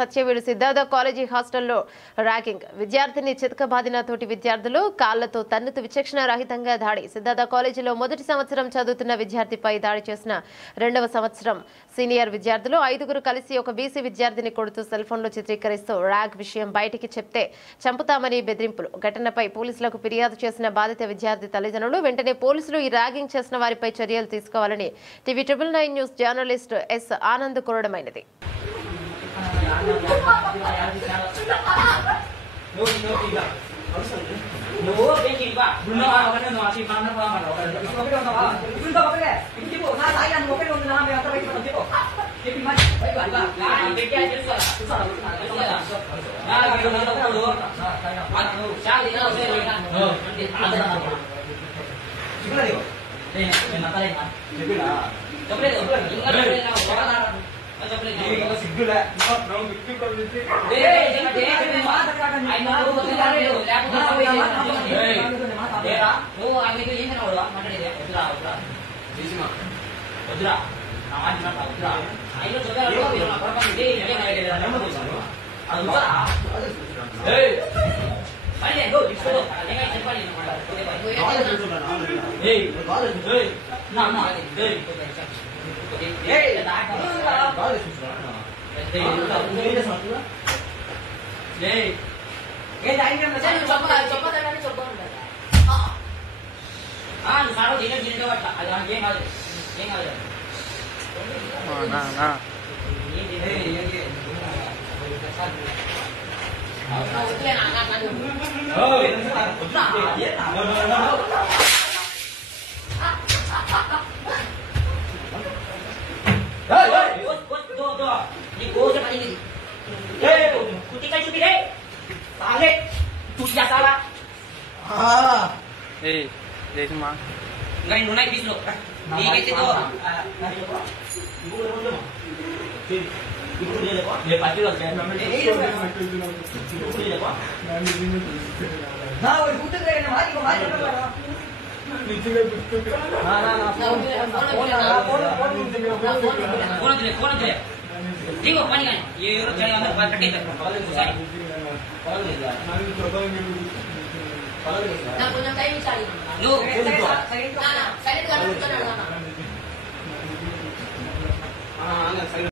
Satyavedu Siddhartha college హాస్టల్లో ragging. విద్యార్థిని చితకబాదిన తోటి విద్యార్థులు కాళ్లతో తన్నుతూ విచక్షణ రహితంగా దాడి. సిద్ధార్థ కాలేజీలో మొదటి సంవత్సరం చదువుతున్న విద్యార్థిపై దాడి చేసిన రెండవ సంవత్సరం సీనియర్ విద్యార్థులు 5గురు కలిసి ఒక బీసీ విద్యార్థిని కొడుతూ సెల్ ఫోన్లో చిత్రీకరిస్తూ ర్యాగ్ విషయం బయటికి చెప్తే చంపుతామని బెదిరింపులు. ఘటనపై పోలీసులకు ఫిర్యాదు చేసిన బాధిత విద్యార్థి తల్లిదండ్రులు వెంటనే పోలీసులు ఈ ర్యాగింగ్ చేసిన వారిపై చర్యలు తీసుకోవాలని TV 999 news journalist yes Anand కోరడమైనది.